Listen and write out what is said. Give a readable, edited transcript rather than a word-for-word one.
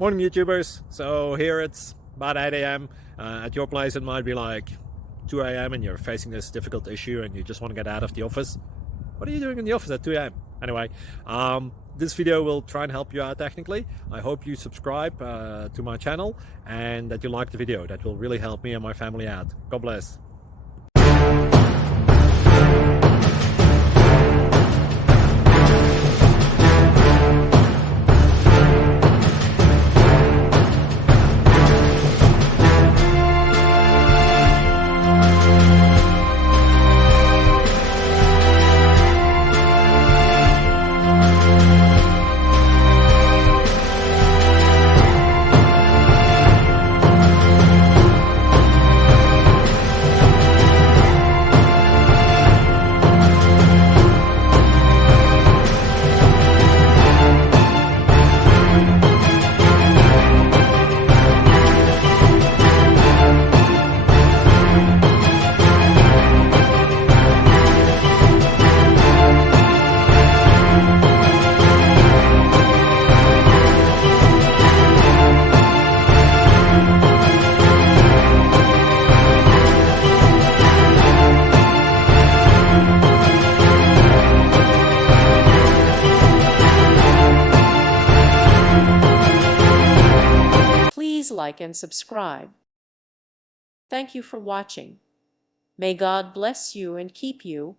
Morning, YouTubers. So here it's about 8 a.m. At your place, it might be like 2 a.m. and you're facing this difficult issue and you just want to get out of the office. What are you doing in the office at 2 a.m.? Anyway, this video will try and help you out technically. I hope you subscribe to my channel and that you like the video. That will really help me and my family out. God bless. Please like and subscribe. Thank you for watching. May God bless you and keep you.